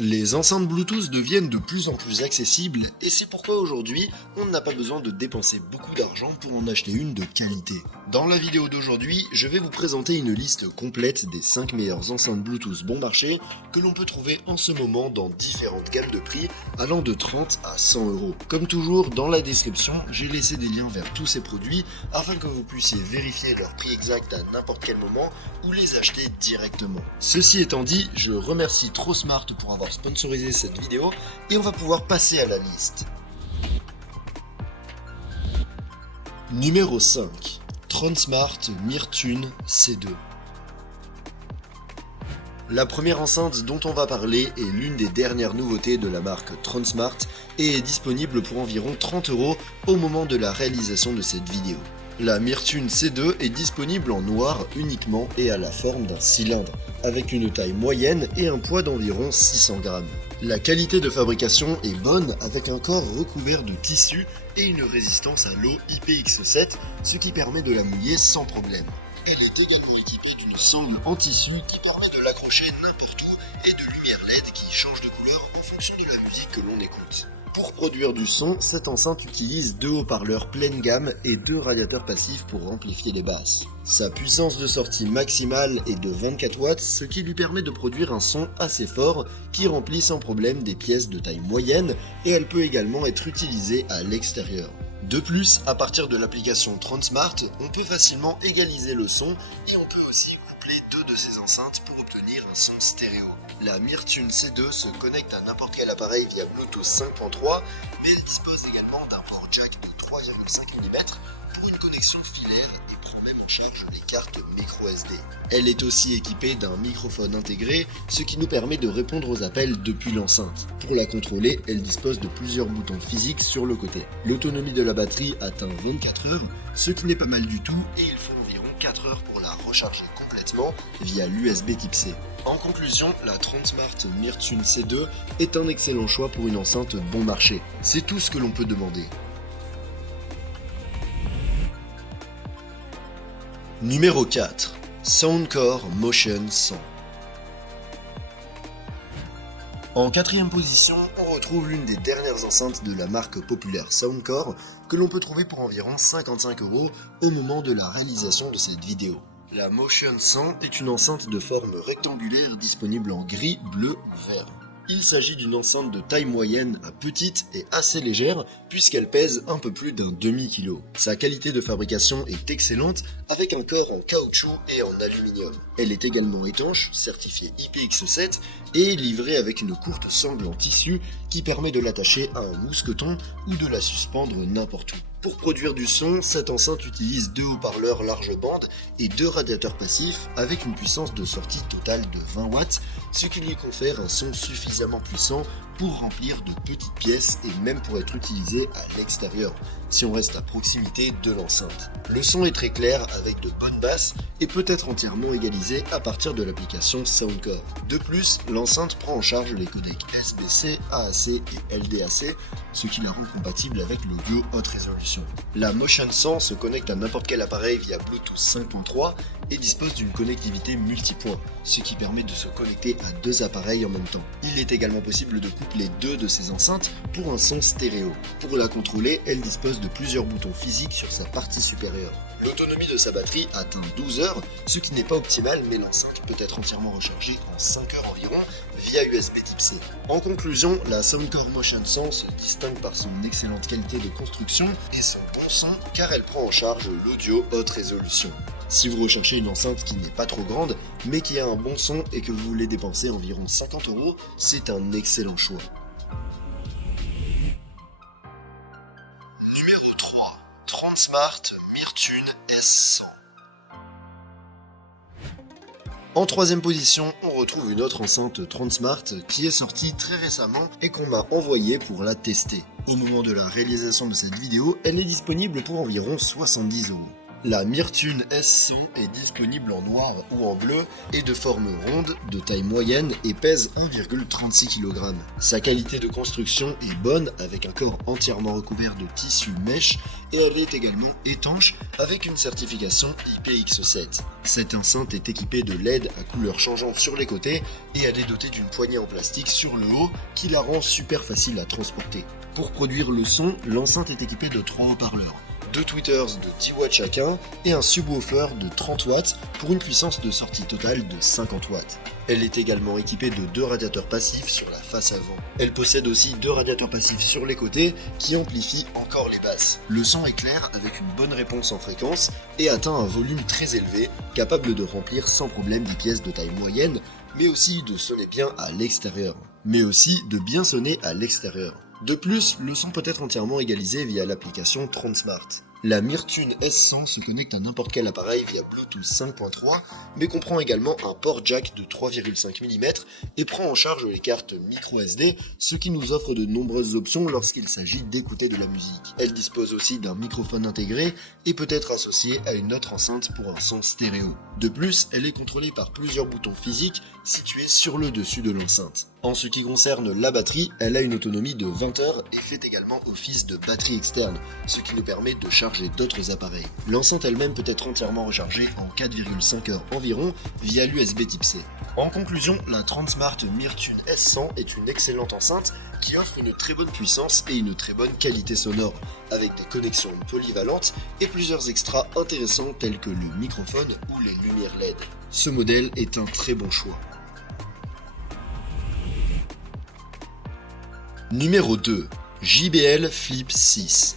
Les enceintes Bluetooth deviennent de plus en plus accessibles et c'est pourquoi aujourd'hui on n'a pas besoin de dépenser beaucoup d'argent pour en acheter une de qualité. Dans la vidéo d'aujourd'hui, je vais vous présenter une liste complète des 5 meilleures enceintes Bluetooth bon marché que l'on peut trouver en ce moment dans différentes gammes de prix allant de 30 à 100 euros. Comme toujours, dans la description, j'ai laissé des liens vers tous ces produits afin que vous puissiez vérifier leur prix exact à n'importe quel moment ou les acheter directement. Ceci étant dit, je remercie TroSmart pour avoir sponsorisé cette vidéo et on va pouvoir passer à la liste. Numéro 5. TronSmart Myrtune C2. La première enceinte dont on va parler est l'une des dernières nouveautés de la marque TronSmart et est disponible pour environ 30 euros au moment de la réalisation de cette vidéo. La Myrtune C2 est disponible en noir uniquement et à la forme d'un cylindre, avec une taille moyenne et un poids d'environ 600 grammes. La qualité de fabrication est bonne avec un corps recouvert de tissu et une résistance à l'eau IPX7, ce qui permet de la mouiller sans problème. Elle est également équipée d'une sangle en tissu qui permet de l'accrocher n'importe où et de lumière LED qui change de couleur en fonction de la musique que l'on écoute. Pour produire du son, cette enceinte utilise 2 haut-parleurs pleine gamme et 2 radiateurs passifs pour amplifier les basses. Sa puissance de sortie maximale est de 24 watts, ce qui lui permet de produire un son assez fort qui remplit sans problème des pièces de taille moyenne et elle peut également être utilisée à l'extérieur. De plus, à partir de l'application TronSmart, on peut facilement égaliser le son et on peut aussi coupler 2 de ces enceintes pour obtenir un son stéréo. La Myrtune C2 se connecte à n'importe quel appareil via Bluetooth 5.3, mais elle dispose également d'un port jack de 3,5 mm pour une connexion filaire et prend même en charge les cartes microSD. Elle est aussi équipée d'un microphone intégré, ce qui nous permet de répondre aux appels depuis l'enceinte. Pour la contrôler, elle dispose de plusieurs boutons physiques sur le côté. L'autonomie de la batterie atteint 24 heures, ce qui n'est pas mal du tout, et il faut environ 4 heures pour la recharger complètement via l'USB Type C. En conclusion, la TronSmart Myrtune C2 est un excellent choix pour une enceinte bon marché. C'est tout ce que l'on peut demander. Numéro 4. Soundcore Motion 100. En quatrième position, on retrouve l'une des dernières enceintes de la marque populaire Soundcore que l'on peut trouver pour environ 55 euros au moment de la réalisation de cette vidéo. La Motion 100 est une enceinte de forme rectangulaire disponible en gris, bleu ou vert. Il s'agit d'une enceinte de taille moyenne à petite et assez légère puisqu'elle pèse un peu plus d'un demi-kilo. Sa qualité de fabrication est excellente avec un corps en caoutchouc et en aluminium. Elle est également étanche, certifiée IPX7 et livrée avec une courte sangle en tissu qui permet de l'attacher à un mousqueton ou de la suspendre n'importe où. Pour produire du son, cette enceinte utilise 2 haut-parleurs large bande et 2 radiateurs passifs avec une puissance de sortie totale de 20 watts, ce qui lui confère un son suffisamment puissant pour remplir de petites pièces et même pour être utilisé à l'extérieur, si on reste à proximité de l'enceinte. Le son est très clair avec de bonnes basses et peut être entièrement égalisé à partir de l'application Soundcore. De plus, l'enceinte prend en charge les codecs SBC, AAC et LDAC, ce qui la rend compatible avec l'audio haute résolution. La Motion 100 se connecte à n'importe quel appareil via Bluetooth 5.3 et dispose d'une connectivité multipoint, ce qui permet de se connecter à 2 appareils en même temps. Il est également possible de coupler 2 de ces enceintes pour un son stéréo. Pour la contrôler, elle dispose de plusieurs boutons physiques sur sa partie supérieure. L'autonomie de sa batterie atteint 12 heures, ce qui n'est pas optimal, mais l'enceinte peut être entièrement rechargée en 5 heures environ via USB Type C. En conclusion, la Soundcore Motion 100 se distingue par son excellente qualité de construction et son bon son car elle prend en charge l'audio haute résolution. Si vous recherchez une enceinte qui n'est pas trop grande, mais qui a un bon son et que vous voulez dépenser environ 50 euros, c'est un excellent choix. Numéro 3. TronSmart Myrtune S100. En troisième position, on retrouve une autre enceinte TronSmart qui est sortie très récemment et qu'on m'a envoyée pour la tester. Au moment de la réalisation de cette vidéo, elle est disponible pour environ 70 euros. La Myrtune S100 est disponible en noir ou en bleu, est de forme ronde, de taille moyenne et pèse 1,36 kg. Sa qualité de construction est bonne avec un corps entièrement recouvert de tissu mèche et elle est également étanche avec une certification IPX7. Cette enceinte est équipée de LED à couleurs changeantes sur les côtés et elle est dotée d'une poignée en plastique sur le haut qui la rend super facile à transporter. Pour produire le son, l'enceinte est équipée de 3 haut-parleurs, 2 tweeters de 10 watts chacun et un subwoofer de 30 watts pour une puissance de sortie totale de 50 watts. Elle est également équipée de 2 radiateurs passifs sur la face avant. Elle possède aussi 2 radiateurs passifs sur les côtés qui amplifient encore les basses. Le son est clair avec une bonne réponse en fréquence et atteint un volume très élevé, capable de remplir sans problème des pièces de taille moyenne, mais aussi de sonner bien à l'extérieur. De plus, le son peut être entièrement égalisé via l'application Transmart. La Myrtune S100 se connecte à n'importe quel appareil via Bluetooth 5.3, mais comprend également un port jack de 3,5 mm et prend en charge les cartes micro SD, ce qui nous offre de nombreuses options lorsqu'il s'agit d'écouter de la musique. Elle dispose aussi d'un microphone intégré et peut être associée à une autre enceinte pour un son stéréo. De plus, elle est contrôlée par plusieurs boutons physiques situés sur le dessus de l'enceinte. En ce qui concerne la batterie, elle a une autonomie de 20 heures et fait également office de batterie externe, ce qui nous permet de charger d'autres appareils. L'enceinte elle-même peut être entièrement rechargée en 4,5 heures environ via l'USB type C. En conclusion, la Transmart Myrtune S100 est une excellente enceinte qui offre une très bonne puissance et une très bonne qualité sonore, avec des connexions polyvalentes et plusieurs extras intéressants tels que le microphone ou les lumières LED. Ce modèle est un très bon choix. Numéro 2. JBL Flip 6.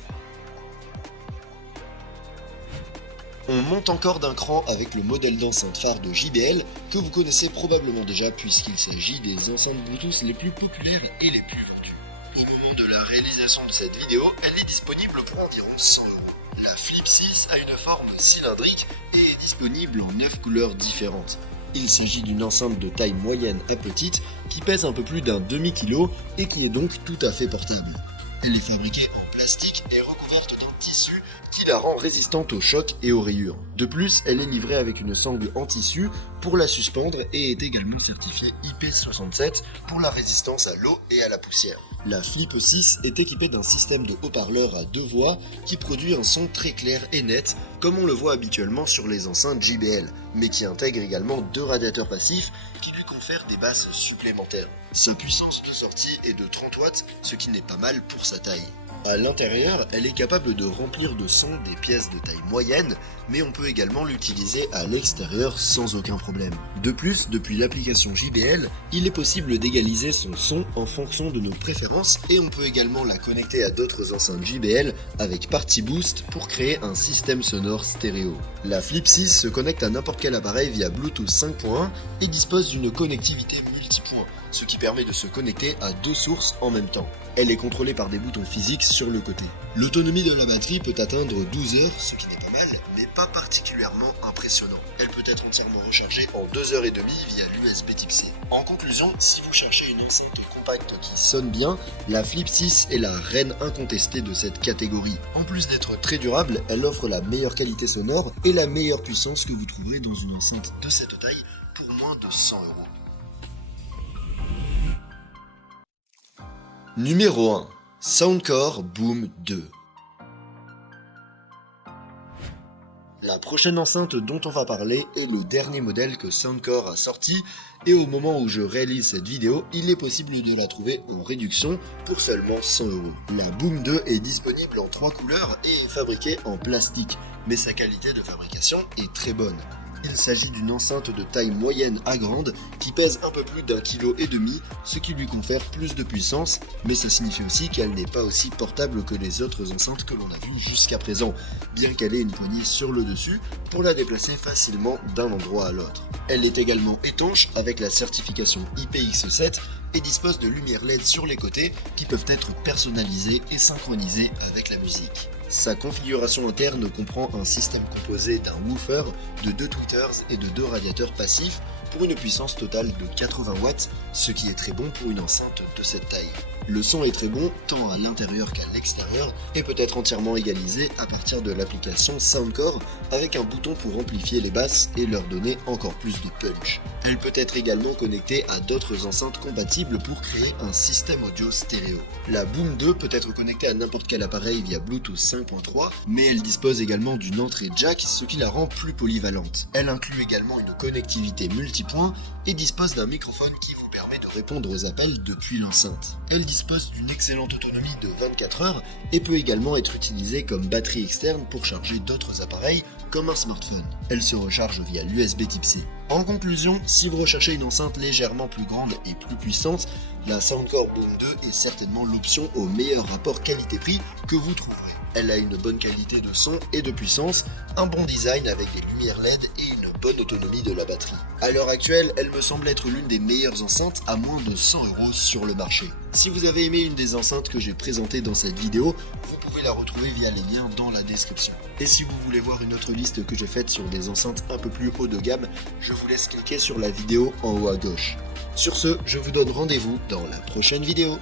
On monte encore d'un cran avec le modèle d'enceinte phare de JBL que vous connaissez probablement déjà puisqu'il s'agit des enceintes Bluetooth les plus populaires et les plus vendues. Au moment de la réalisation de cette vidéo, elle est disponible pour environ 100 €. La Flip 6 a une forme cylindrique et est disponible en 9 couleurs différentes. Il s'agit d'une enceinte de taille moyenne à petite qui pèse un peu plus d'un demi-kilo et qui est donc tout à fait portable. Elle est fabriquée en plastique et recouverte d'un tissu qui la rend résistante aux chocs et aux rayures. De plus, elle est livrée avec une sangle en tissu pour la suspendre et est également certifiée IP67 pour la résistance à l'eau et à la poussière. La Flip 6 est équipée d'un système de haut-parleurs à 2 voix qui produit un son très clair et net comme on le voit habituellement sur les enceintes JBL, mais qui intègre également 2 radiateurs passifs qui lui confèrent des basses supplémentaires. Sa puissance de sortie est de 30 watts, ce qui n'est pas mal pour sa taille. À l'intérieur, elle est capable de remplir de son des pièces de taille moyenne, mais on peut également l'utiliser à l'extérieur sans aucun problème. De plus, depuis l'application JBL, il est possible d'égaliser son son en fonction de nos préférences et on peut également la connecter à d'autres enceintes JBL avec Party Boost pour créer un système sonore stéréo. La Flip 6 se connecte à n'importe quel appareil via Bluetooth 5.1 et dispose d'une connectivité multipoint, ce qui permet de se connecter à 2 sources en même temps. Elle est contrôlée par des boutons physiques sur le côté. L'autonomie de la batterie peut atteindre 12 heures, ce qui n'est pas mal, mais pas particulièrement impressionnant. Elle peut être entièrement rechargée en 2h30 via l'USB type C. En conclusion, si vous cherchez une enceinte compacte qui sonne bien, la Flip 6 est la reine incontestée de cette catégorie. En plus d'être très durable, elle offre la meilleure qualité sonore et la meilleure puissance que vous trouverez dans une enceinte de cette taille pour moins de 100 €. Numéro 1. Soundcore Boom 2. La prochaine enceinte dont on va parler est le dernier modèle que Soundcore a sorti et au moment où je réalise cette vidéo, il est possible de la trouver en réduction pour seulement 100 €. La Boom 2 est disponible en 3 couleurs et est fabriquée en plastique, mais sa qualité de fabrication est très bonne. Il s'agit d'une enceinte de taille moyenne à grande qui pèse un peu plus d'1,5 kg, ce qui lui confère plus de puissance, mais ça signifie aussi qu'elle n'est pas aussi portable que les autres enceintes que l'on a vues jusqu'à présent, bien qu'elle ait une poignée sur le dessus pour la déplacer facilement d'un endroit à l'autre. Elle est également étanche avec la certification IPX7 et dispose de lumières LED sur les côtés qui peuvent être personnalisées et synchronisées avec la musique. Sa configuration interne comprend un système composé d'un woofer, de 2 tweeters et de 2 radiateurs passifs pour une puissance totale de 80 watts, ce qui est très bon pour une enceinte de cette taille. Le son est très bon tant à l'intérieur qu'à l'extérieur et peut être entièrement égalisé à partir de l'application Soundcore avec un bouton pour amplifier les basses et leur donner encore plus de punch. Elle peut être également connectée à d'autres enceintes compatibles pour créer un système audio stéréo. La Boom 2 peut être connectée à n'importe quel appareil via Bluetooth 5.3, mais elle dispose également d'une entrée jack, ce qui la rend plus polyvalente. Elle inclut également une connectivité multipoint et dispose d'un microphone qui vous permet de répondre aux appels depuis l'enceinte. Elle dispose d'une excellente autonomie de 24 heures et peut également être utilisée comme batterie externe pour charger d'autres appareils comme un smartphone. Elle se recharge via l'USB Type C. En conclusion, si vous recherchez une enceinte légèrement plus grande et plus puissante, la Soundcore Boom 2 est certainement l'option au meilleur rapport qualité-prix que vous trouverez. Elle a une bonne qualité de son et de puissance, un bon design avec des lumières LED et une bonne autonomie de la batterie. À l'heure actuelle, elle me semble être l'une des meilleures enceintes à moins de 100 € sur le marché. Si vous avez aimé une des enceintes que j'ai présentées dans cette vidéo, vous pouvez la retrouver via les liens dans la description. Et si vous voulez voir une autre liste que j'ai faite sur des enceintes un peu plus haut de gamme, je vous laisse cliquer sur la vidéo en haut à gauche. Sur ce, je vous donne rendez-vous dans la prochaine vidéo.